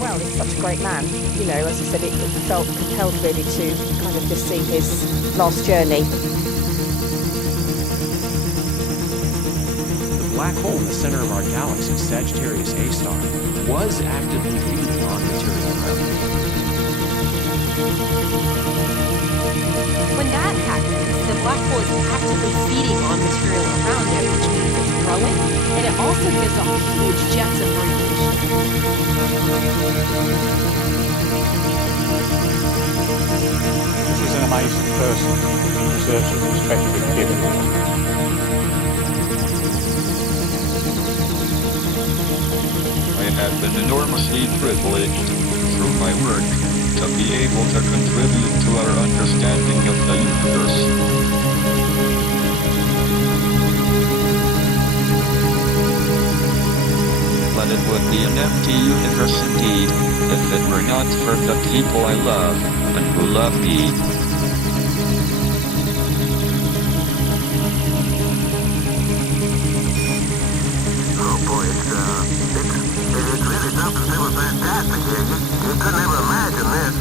Well, he's such a great man. You know, as I said, it felt compelled really to kind of just see his last journey. The black hole in the center of our galaxy, Sagittarius A star, was actively feeding on material around it. When that happens, the black hole is actively feeding on material around it, which means it's growing, and it also gives off huge jets of radiation. This is an amazing person. He deserves the respect we've given him. I have been enormously privileged, through my work, to be able to contribute to our understanding of the universe. But it would be an empty universe indeed, if it were not for the people I love, and who love me. Oh boy, it's really something super fantastic here. You could never imagine this.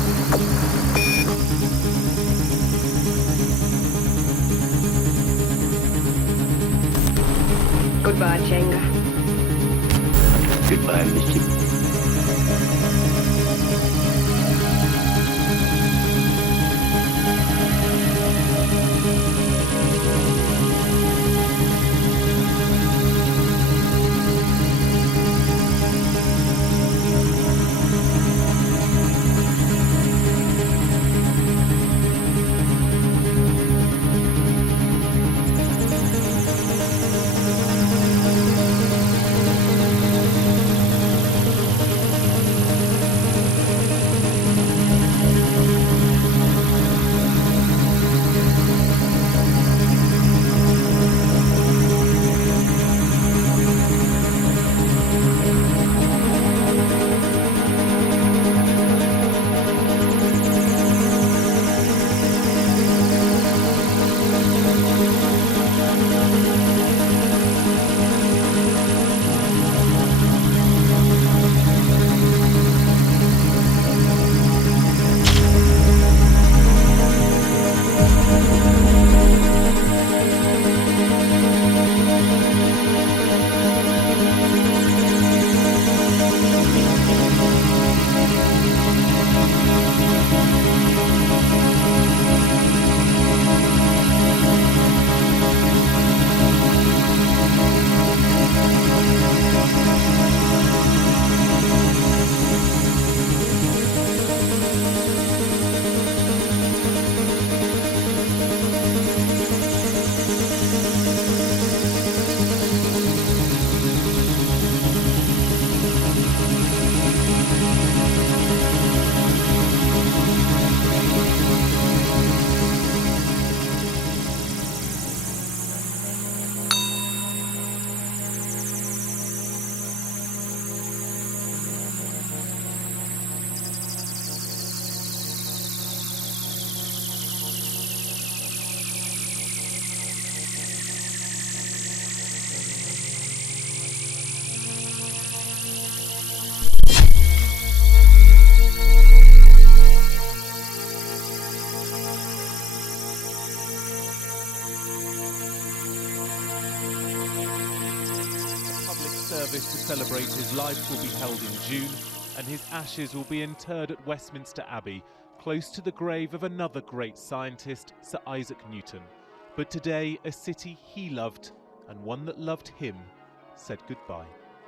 Goodbye, Jenga. Goodbye, Missy. celebrate his life will be held in June, and his ashes will be interred at Westminster Abbey, close to the grave of another great scientist, Sir Isaac Newton. But today, a city he loved, and one that loved him, said goodbye.